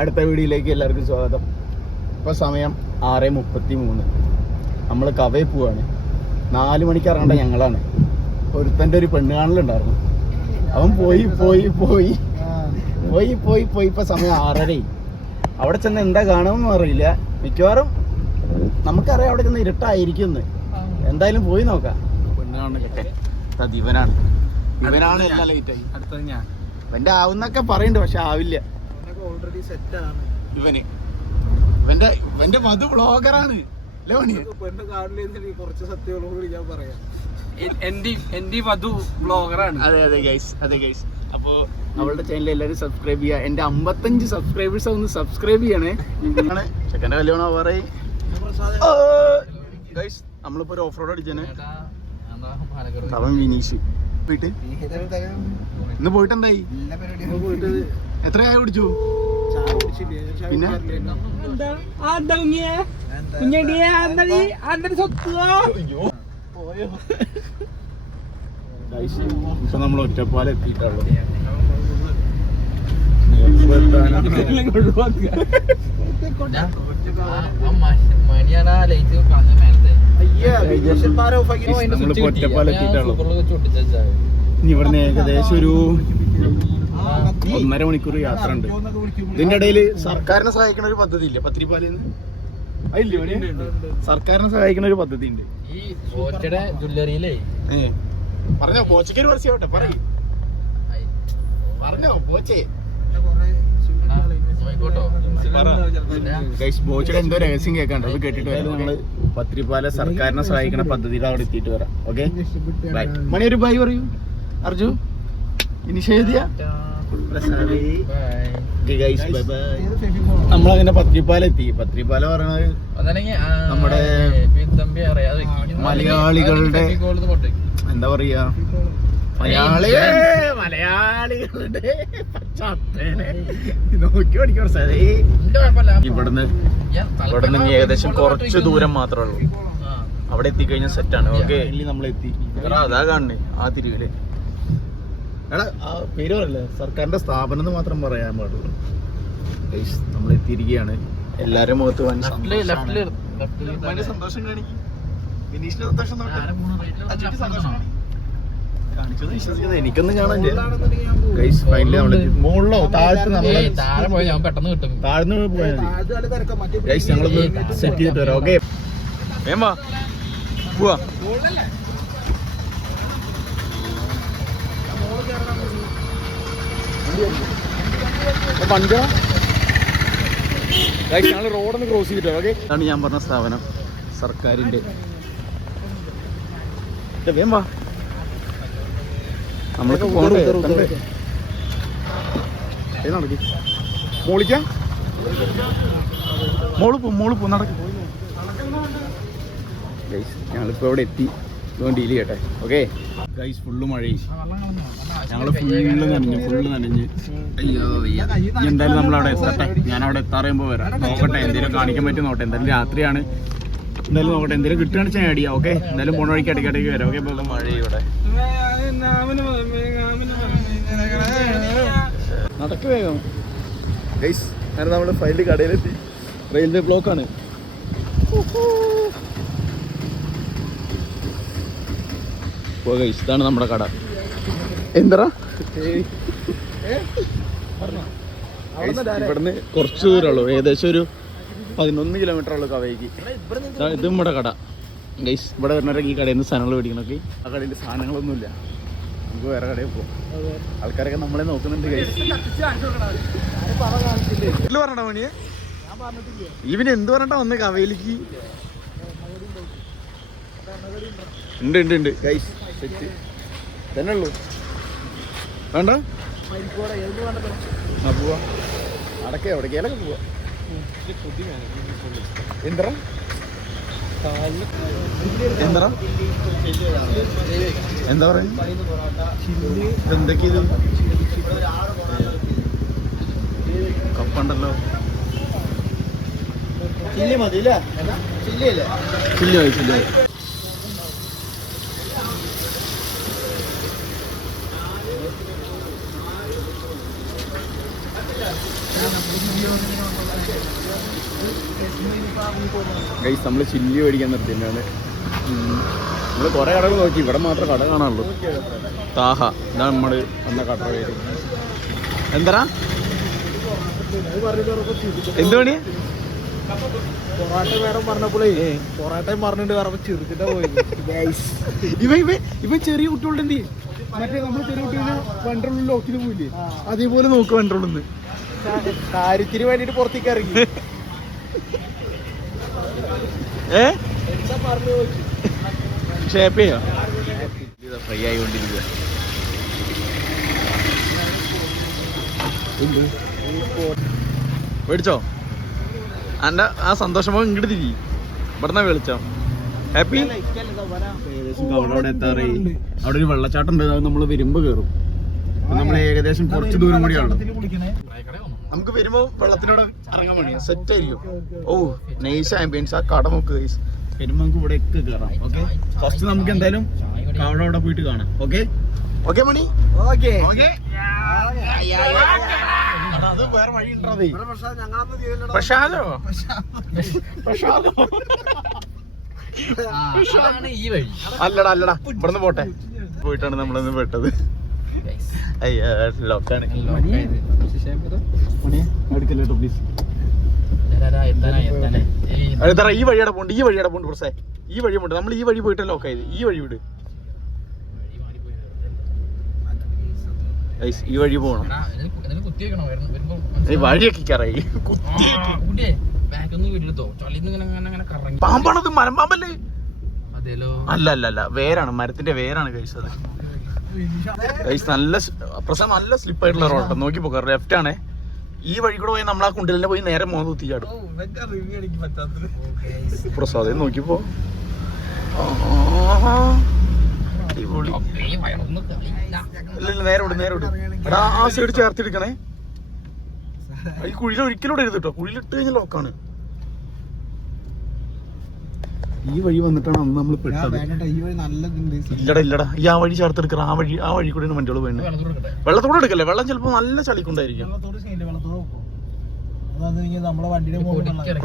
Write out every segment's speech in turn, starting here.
അടുത്ത വീഡിയോയിലേക്ക് എല്ലാവർക്കും സ്വാഗതം. ഇപ്പോൾ സമയം 6:33. നമ്മൾ കവയിൽ പോവാണ്. 4 മണിക്ക് ഇറങ്ങേണ്ട ഞങ്ങളാണ്. ഒരുത്തൻ്റെ ഒരു പെണ്ണ് കാണലുണ്ടായിരുന്നു. അവൻ പോയി ഇപ്പോൾ സമയം 6:30. അവിടെ ചെന്ന് എന്താ കാണുമെന്ന് അറിയില്ല. മിക്കവാറും നമുക്കറിയാം അവിടെ ചെന്ന് ഇരുട്ടായിരിക്കും എന്ന്. എന്തായാലും പോയി നോക്കാം. പെണ്ണ് കാണുന്ന കേട്ടെ ഇവനാണ് എല്ലാം ലേറ്റായി. അടുത്തത് ഞാൻ ഇവൻ്റെ ആവുന്നൊക്കെ പറയുന്നുണ്ട്, പക്ഷെ ആവില്ല. ഓൾറെഡി സെറ്റാണ് ഇവന്റെ മധു ബ്ലോഗറാണ്. കുറച്ച് സത്യങ്ങളോട് ഞാൻ പറയാം. എന്റെ മധു ബ്ലോഗറാണ്. അതെ ഗൈസ്. അപ്പോൾ അവളുടെ ചാനൽ എല്ലാവരും സബ്സ്ക്രൈബ് ചെയ്യുക. എൻ്റെ 55 സബ്സ്ക്രൈബേഴ്സ് ഒന്ന് സബ്സ്ക്രൈബ് ചെയ്യണേ. ചെക്കൻ്റെ കല്യാണം പറയ് ഗൈസ്. നമ്മളിപ്പോൾ ഒരു ഓഫ് റോഡ് അടിച്ചാണ്. അവൻ വിനീഷ് പോയിട്ട് ഇന്ന് പോയിട്ടെന്തായി? എത്രയായി കുടിച്ചു? പിന്നെ ഇപ്പൊ നമ്മൾ ഒറ്റപ്പാലം എത്തിയിട്ടുള്ളൂ. നമ്മളിപ്പോ ഒറ്റപ്പാലം എത്തിയിട്ടുള്ളൂ. ഇനി ഇവിടുന്ന് ഏകദേശം ഒരു 1.5 മണിക്കൂർ യാത്ര ഉണ്ട്. ഇതിന്റെ ഇടയിൽ സർക്കാരിനെ സഹായിക്കുന്ന ഒരു പദ്ധതി ഇല്ല പത്തിരിപ്പാലിന്ന്? സർക്കാരിനെ സഹായിക്കുന്ന ഒരു പദ്ധതി ഉണ്ട്. പറഞ്ഞോ പോച്ചയ്ക്ക് ഒരു വർഷമാവട്ടെ. പറഞ്ഞോ പോച്ചേ. ബോച്ചയുടെ എന്തോ രഹസ്യം കേൾക്കാണ്ട്. അത് കേട്ടിട്ട് വരാം. നമ്മള് പത്തിരിപ്പാല സർക്കാരിനെ സഹായിക്കുന്ന പദ്ധതിയിൽ അവിടെ എത്തിയിട്ട് വരാം. Okay bye. മണി ഒരു ബൈ പറയൂ അർജു. നിഷേധിയ നമ്മളങ്ങനെ പത്തിരിപ്പാലെത്തി. പത്തിരിപ്പാല പറയണത് നമ്മുടെ മലയാളികളുടെ എന്താ പറയാ, മലയാളികളുടെ നോക്കി പഠിക്കണം സാറേ. ഇവിടുന്ന് ഏകദേശം കുറച്ച് ദൂരം മാത്രമേ ഉള്ളൂ. അവിടെ എത്തിക്കഴിഞ്ഞാൽ സെറ്റാണ്. ഓക്കെ നമ്മളെത്തി. അതാ കാണണേ ആ തിരിവില്. എടാ ആ പേര് പറയല്ലേ, സർക്കാരിന്റെ സ്ഥാപനം എന്ന് മാത്രം പറയാൻ പാടുള്ളൂ. നമ്മൾ എത്തിയിരിക്കുകയാണ്. എല്ലാരും മുഖത്ത് സന്തോഷം കാണിക്കും. വിനീഷിന്റെ സന്തോഷം കാണിച്ചത് വിശ്വസിക്കുന്നത് എനിക്കൊന്നും കാണാനില്ല. ഫൈനലി നമ്മള് മുകളിലോ താഴത്ത് പെട്ടെന്ന് കിട്ടും. താഴ്ന്ന് പോയാൽ മതി. ഗൈസ് ഞങ്ങളൊന്ന് സെറ്റ് ചെയ്തിട്ട് വരാം. ഓക്കെ വേമ്പാ പോവാ. ഞങ്ങൾ റോഡൊന്ന് ക്രോസ് ചെയ്തിട്ടോ. ഓക്കെ അതാണ് ഞാൻ പറഞ്ഞ സ്ഥാപനം സർക്കാരിന്റെ. വേമ്പാ നമ്മളൊക്കെ പോകണ്ടേ. നടക്കി മോളിക്ക മോള് പോ നടക്കും. ഞങ്ങളിപ്പോൾ ഇവിടെ എത്തി. ഇതുകൊണ്ട് ഡീൽ ചെയ്യട്ടെ. ഓക്കെ ഗൈസ് ഫുള്ള് മഴയും. ഞങ്ങൾ ഫുള്ള് നനഞ്ഞ് അയ്യോ എന്തായാലും നമ്മളവിടെ എത്തട്ടെ. ഞാനവിടെ എത്താറുമ്പോൾ വരാം. നോക്കട്ടെ എന്തെങ്കിലും കാണിക്കാൻ പറ്റും നോട്ടെ. എന്തായാലും രാത്രിയാണ്. എന്തായാലും നോക്കട്ടെ എന്തെങ്കിലും കിട്ടുകയാണെന്ന് വെച്ചാൽ അടിയാ. ഓക്കെ എന്തായാലും പോണ വഴിക്ക് ഇടയ്ക്കിടയ്ക്ക് വരാം. ഓക്കെ ഇപ്പോൾ മഴ ഇവിടെ നടക്ക് വേഗം ഗൈസ്. അങ്ങനെ നമ്മൾ ഫൈനലി കടയിലെത്തി. റെയിൽവേ ബ്ലോക്കാണ്. ഇതാണ് നമ്മുടെ കട. എന്താ ഇവിടുന്ന് കുറച്ച് ദൂരമുള്ളൂ. ഏകദേശം ഒരു 11 കിലോമീറ്റർ ഉള്ളു കവയ്ക്ക്. ഇത് നമ്മുടെ കട ഗൈസ്. ഇവിടെ വരുന്നവരൊക്കെ ഈ കടയിൽ നിന്ന് സാധനങ്ങൾ മേടിക്കണമൊക്കെ. ആ കടയിൽ സാധനങ്ങളൊന്നുമില്ല. നമുക്ക് വേറെ കടയിൽ പോകും. ആൾക്കാരൊക്കെ നമ്മളെ നോക്കുന്നുണ്ട് ഗൈസ്. പറഞ്ഞ മണിയെ ഇവന് എന്ത് പറഞ്ഞിട്ടാ വന്ന് കവയിലേക്ക്? ഉണ്ട് ഗൈസ് സെറ്റ് തന്നെ ഉള്ളൂ. വേണ്ട പോവാ അടക്ക എവിടേക്കാലൊക്കെ പോവാ. എന്താ പറയാ എന്തൊക്കെയത് കപ്പുണ്ടല്ലോ. ചില്ലി മതി അല്ലേ? ചില്ലി മതി. ഗൈസ് നമ്മൾ ചില്ലി മേടിക്കാൻ നിർത്തിയിട്ടാണ്. നമ്മൾ കുറേ കടകൾ നോക്കി, ഇവിടെ മാത്രം കട കാണാനുള്ളൂ. താഹ, ഇതാണ് നമ്മൾ വന്ന കട പേര്. എന്താ എന്ത് പണി? പൊറാട്ട വേറെ പറഞ്ഞപ്പോഴേ പൊറാട്ടയും പറഞ്ഞിട്ട് വേറെ ചെറുക്കിട്ടാ പോയത്. ഇവൻ ചെറിയ കുട്ടികളുടെ എന്ത് ചെയ്യും? മറ്റേ നമ്മൾ ചെറിയ കുട്ടികളെ വണ്ടറുള്ളിൽ ലോക്കിന് പോയില്ലേ, അതേപോലെ നോക്ക് വണ്ടറുള്ളിന്ന് കാര്യത്തിന് വേണ്ടിട്ട് പുറത്തേക്ക് ഇറങ്ങി. എന്താ പറഞ്ഞു ഷേപ്പ് ചെയ്യോ? ഫ്രൈ ആയിക്കൊണ്ടിരിക്കുക. മേടിച്ചോ? എൻ്റെ ആ സന്തോഷമോ ഇങ്ങോട്ട് തിരി. ഇവിടുന്ന വിളിച്ചോ? ഹാപ്പി? ഏകദേശം അവിടെ എത്താറായി. അവിടെ ഒരു വെള്ളച്ചാട്ടം ഉണ്ട്, അത് നമ്മൾ വരുമ്പോ കയറും. നമ്മൾ ഏകദേശം കുറച്ച് ദൂരം കൂടിയാണല്ലോ. നമുക്ക് വരുമ്പോ വെള്ളത്തിനോട് ഇറങ്ങാൻ വേണ്ടി സെറ്റ് ആയിരിക്കും. ഓ നൈസ് ആംബിയൻസ്. ആ കട നോക്ക് ഗൈസ്. വരുമ്പോ നമുക്ക് ഇവിടെ ഒക്കെ കയറാം. ഓക്കെ, ഫസ്റ്റ് നമുക്ക് എന്തായാലും അവിടെ പോയിട്ട് കാണാം. ഓക്കെ ഓക്കെ മണി. ഓക്കെ അത് വേറെ വഴി ഉണ്ടേ. അല്ലടാ അല്ലടാ, ഇവിടുന്ന് പോട്ടെ. പോയിട്ടാണ് നമ്മളൊന്ന് പെട്ടത്. ലോക്കാണ്. ഈ വഴിയുടെ പോണ്ട്, ഈ വഴിയുടെ പോണ്ട് പ്രസേ. ഈ വഴി പോണ്ട്. നമ്മൾ ഈ വഴി പോയിട്ട് ലോക്കായത്. ഈ വഴി വിട്. ഈ വഴി പോണം. വഴിയൊക്കെ പാമ്പാണത്, മരംപാമ്പല്ലേ? അല്ല അല്ല അല്ല, വേരാണ്, മരത്തിന്റെ വേരാണ് കഴിച്ചത്. നല്ല പ്രശ്നം, നല്ല സ്ലിപ്പായിട്ടുള്ള റോഡ്. നോക്കി പോകാം, ലെഫ്റ്റ് ആണ്. ഈ വഴി കൂടെ പോയി നമ്മൾ ആ കുണ്ടിലിനെ പോയി നേരെ മോന്ന് കുത്തിച്ചാടും. പ്രസാദം നോക്കിപ്പോ. നേരെ വിട്, നേരെ വിട്. എടാ ആ സൈഡ് ചേർത്തെടുക്കണേ. ഈ കുഴിയിൽ ഒരിക്കലും ഇടരുത് കേട്ടോ. കുഴിയിലിട്ട് കഴിഞ്ഞാൽ ലോക്കാണ്. ഈ വഴി വന്നിട്ടാണ് അന്ന് നമ്മൾ പെട്ടത്. ഇല്ലടാ ഇല്ലടാ, ഈ ആ വഴി ചേർത്തെടുക്കണം. ആ വഴി കൂടെയാണ് വണ്ടികൾ പോയത്. വെള്ളത്തോടെ എടുക്കല്ലേ, വെള്ളം ചിലപ്പോ നല്ല ചളിക്കുണ്ടായിരിക്കും.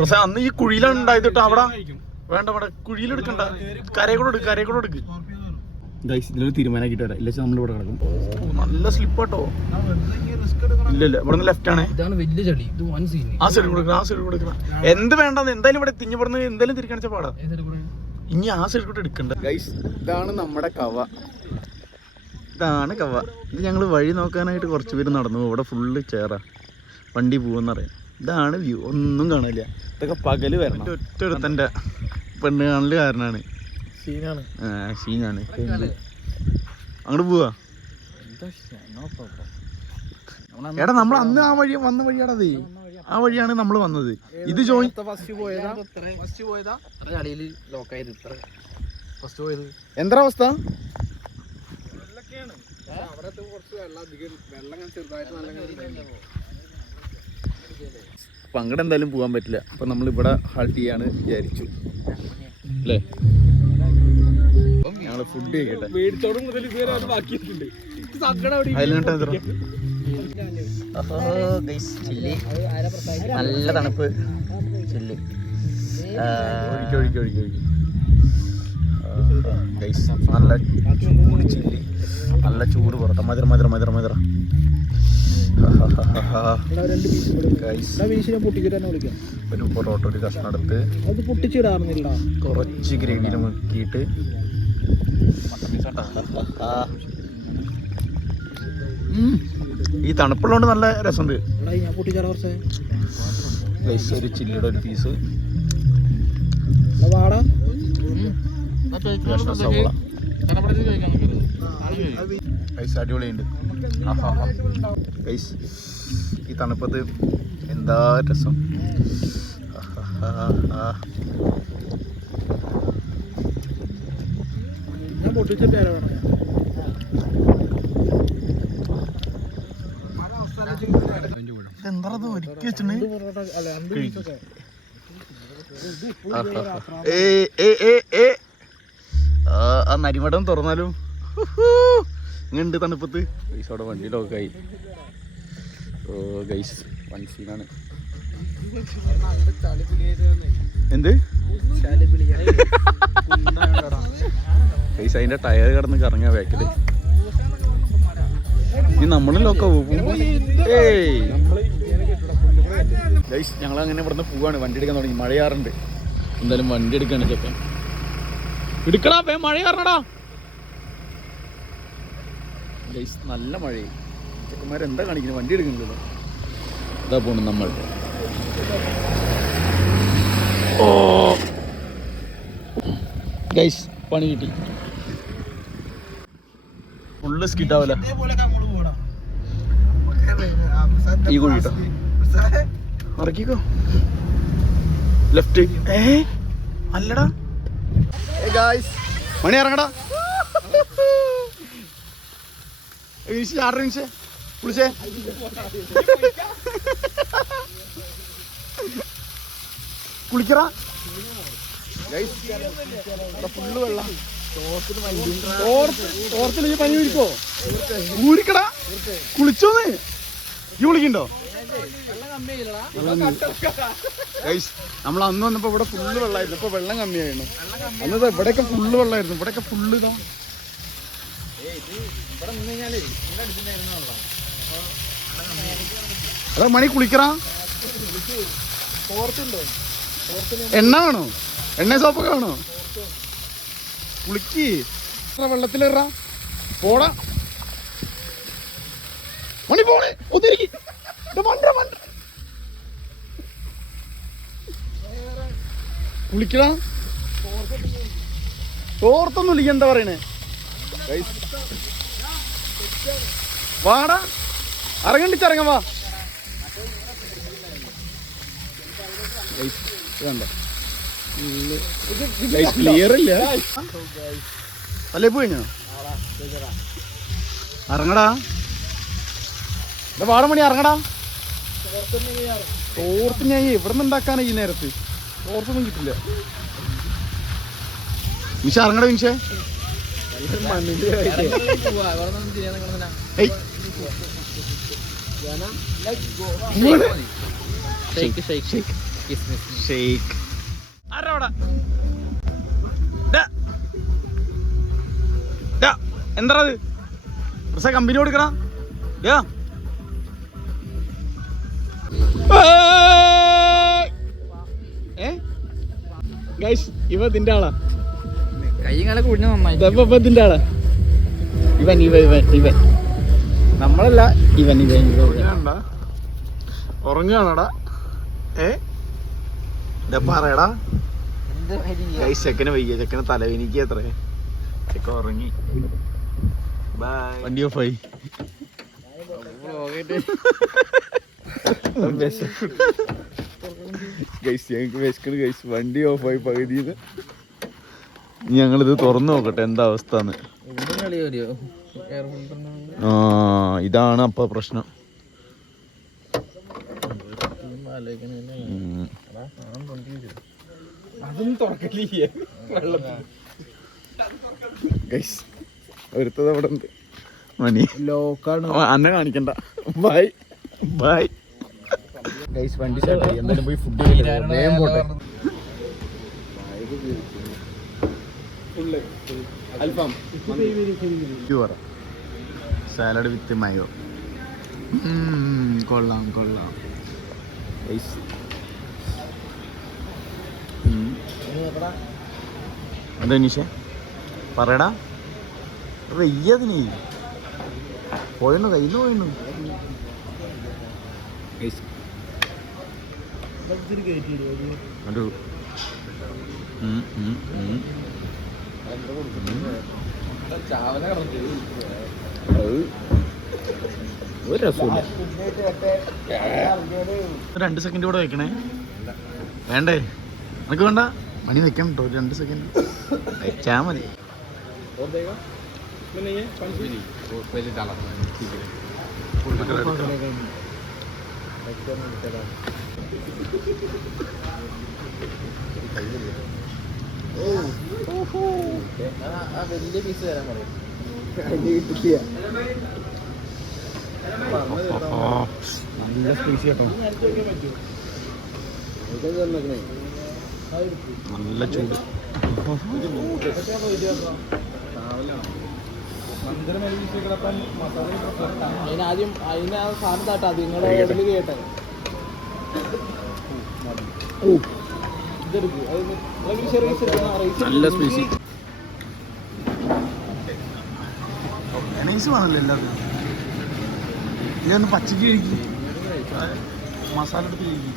പക്ഷെ അന്ന് ഈ കുഴിയിലാണ് ഉണ്ടായത് കേട്ടോ. അവിടെ വേണ്ട വേണ്ട, കുഴിയിലെടുക്കണ്ട, കരയെ കൂടെ എടുക്ക്. ഇതിലൊരു തീരുമാനമാക്കിട്ട് വരാം, ഇല്ല നമ്മൾ ഇവിടെ കിടക്കും. നല്ല സ്ലിപ്പ് കേട്ടോ. ഇല്ല ഇല്ല, ഇവിടെ നിന്ന് ലെഫ്റ്റ് ആണ്. ആ സൈഡ് കൊടുക്കണം, ആ സൈഡ് കൊടുക്കണം. എന്ത് വേണ്ടെന്ന് എന്തായാലും ഇവിടെ തിഞ്ഞു പറഞ്ഞ് എന്തായാലും തിരിക്കണിച്ച പാടാ. ഇനി ആ സൈഡ് കൂടെ എടുക്കണ്ട. ഗൈസ്, ഇതാണ് നമ്മുടെ കവ. ഇതാണ് കവ. ഇത് ഞങ്ങൾ വഴി നോക്കാനായിട്ട് കുറച്ച് പേര് നടന്നു. ഇവിടെ ഫുള്ള് ചേറാ, വണ്ടി പോവെന്നറിയാം. ഇതാണ് വ്യൂ, ഒന്നും കാണില്ല. ഇതൊക്കെ പകല് വരണം. ഒറ്റ ഒരുത്തൻ്റെ പെണ്ണ് കാണല് കാരനാണ്. ഷീനാണ്. അങ്ങോട്ട് പോവാ. എടാ നമ്മൾ അന്ന് ആ വഴി വന്ന വഴിയാടത്. ആ വഴിയാണ് നമ്മൾ വന്നത്. ഇത് ജോയിൻ എന്താ അവസ്ഥ? അപ്പൊ അങ്ങോട്ട് എന്തായാലും പോകാൻ പറ്റില്ല. അപ്പൊ നമ്മൾ ഇവിടെ ഹാൾട്ട് ചെയ്യാന്ന് വിചാരിച്ചു അല്ലേ. ഞങ്ങള് ഫുഡ് കഴിക്കട്ടെ. നല്ല തണുപ്പ്. ചില്ലി നല്ല ചൂട് ചില്ലി, നല്ല ചൂട് പൊറോട്ട. മധുര മധുര മധുര മധുര. ഒരു പൊറോട്ട ഒരു കഷ്ണം എടുത്ത് കുറച്ച് ഗ്രേവിയിൽ മുക്കിയിട്ട് ഈ തണുപ്പുള്ളതുകൊണ്ട് നല്ല രസമുണ്ട്. ഒരു ചില്ലിയുടെ ഒരു പീസ്, സവോള. അടിപൊളിയുണ്ട്. ഈ തണുപ്പത്ത് എന്താ രസം. എന്താ ഒരുക്കി വെച്ചിട്ടുണ്ട്. ആ നരിമടം തുറന്നാലും ഇങ്ങുണ്ട് തണുപ്പത്ത്. ഗൈസ് അവിടെ വണ്ടി ലോക്കായി. ഓ ഗൈസ്, വൺ സീനാണ്. എന്ത് പൈസ അതിന്റെ ടയർ കിടന്ന് കറങ്ങാ ബാക്കില്. ഇനി നമ്മളും ലോക്കാവും. ഗൈസ് ഞങ്ങളങ്ങനെ ഇവിടുന്ന് പോവാണ്. വണ്ടി എടുക്കാൻ തുടങ്ങി. മഴയാറുണ്ട്. എന്തായാലും വണ്ടി എടുക്കാണ് ചെക്കൻ. എടുക്കടാ മഴയാറണടാ. ഗൈസ് നല്ല മഴയായി. ചെക്കന്മാരെന്താ കാണിക്കുന്നത്? വണ്ടി എടുക്കുന്നില്ലല്ലോ. ഇതാ പോണു നമ്മൾ. ഓ ഗൈസ് പണി കിട്ടി. ഫുള്ള് സ്കിഡാവല ഈ കുഴിട്ടോ. ഇറക്കിക്കോ ലെഫ്റ്റ്. അല്ലടാ മണി ഇറങ്ങടാ. വിളിച്ചേ കുളിക്കറ. ഫുള്ള് വെള്ളം. ഓർത്തില്ല പനി ഊരിക്കോ. ഊരിക്കടാ. കുളിച്ചോന്ന് ഈ കുളിക്കണ്ടോ? നമ്മൾ അന്ന് വന്നപ്പോ ഇവിടെ ഫുള്ള് വെള്ളമായിരുന്നു. ഇപ്പൊ വെള്ളം കമ്മിയായിരുന്നു. അന്നത് ഇവിടെയൊക്കെ ഫുള്ള് വെള്ളമായിരുന്നു. ഇവിടെയൊക്കെ ഫുള്ള് ഇതാ. അതാ മണി കുളിക്കറാ. എണ്ണ വേണോ? എണ്ണ സോപ്പൊക്കെ വേണോ? കുളിക്ക്. വെള്ളത്തിലേറാ. പോടാ മണി പോണേ. ഒത്തിരിക്ക് കുളിക്കടാ. തോർത്തൊന്നും ഇല്ല. എന്താ പറയണേ? വാടാ ഇറങ്ങണ്ടിച്ചിറങ്ങാം. വാ ക്ലിയർ ഇല്ല. അല്ലേ പോയിഞ്ഞോ? ഇറങ്ങടാ. വാടമണി ഇറങ്ങടാ. തോർത്ത് ഞാൻ എവിടെ നിന്ന് ഉണ്ടാക്കാനാ ഈ നേരത്ത്? തോർത്തൊന്നും കിട്ടില്ല. മിഷ ഇറങ്ങടാ. മിഷേ എന്താ കമ്പനി കൊടുക്കണ? ഇവ ഇതിന്റെ ആളാ. കൈകാല കുഴിഞ്ഞ നന്നായി. ഇതിന്റെ ആളാ. ഇവൻ നമ്മളല്ല. ഇവൻ ഉറങ്ങാണോടാ? പറയടാ. ചെക്കന് വയ്യ. ചെക്കന് തലവേനിക്ക് എത്ര. ചെക്കൻ ഉറങ്ങി. വണ്ടി ഓഫായി. ഞങ്ങക്ക് വിശക്കണ് ഗൈസ്. വണ്ടി ഓഫായി പകുതിന്ന്. ഞങ്ങളിത് തുറന്നു നോക്കട്ടെ എന്താ അവസ്ഥന്ന്. ഇതാണ് അപ്പൊ പ്രശ്നം. ഒരുത്തത് അവിടെ ഉണ്ട്. മണി അന്നെ കാണിക്കണ്ട. Bye bye guys. വണ്ടി സ്റ്റാർട്ടായി. എന്തായാലും പോയി ഫുഡ് വേഗം പോട്ടെ. അൽഫാം സാലഡ് വിത്ത് മയോ. കൊള്ളാം കൊള്ളാം. എന്താ നിഷേ പറയടാ. വയ്യതിന് പോയണു കയ്യിൽ പോയണു. ഒരു രസമില്ല. 2 സെക്കൻഡ് കൂടെ വെക്കണേ. വേണ്ടേ? നമുക്ക് വേണ്ട. മണി വെക്കണം കേട്ടോ. 2 സെക്കൻഡ് വെച്ചാ മതി. വലിയ പീസ് തരാൻ പറയും. നല്ല സ്പേസ് കേട്ടോ. നല്ല ചൂട്. അതിനാദ്യം അതിന് ആ സാധനം താട്ടാ നിങ്ങളുടെ ഓർഡറിൽ കേട്ടെ ഇതെടുക്കും അത് ചെറിയ നല്ല സ്പൈസി. നൈസ് വേണമല്ലോ എല്ലാവർക്കും. ഇതൊന്ന് പച്ചക്ക് കഴിക്കും, മസാല എടുത്ത് കഴിക്കും.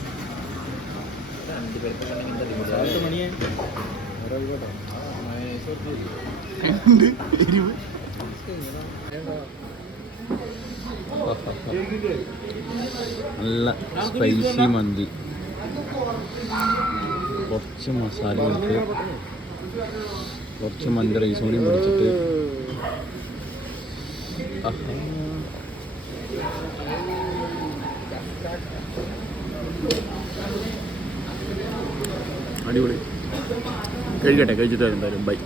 എരിവ് നല്ല സ്പൈസി മന്തി. കുറച്ച് മസാല ഇട്ട് കുറച്ച് മന്തി റൈസ് കൂടി പിടിച്ചിട്ട് അടിപൊളി. കഴിക്കട്ടെ, കഴിച്ചിട്ട് എന്തായാലും ബൈ.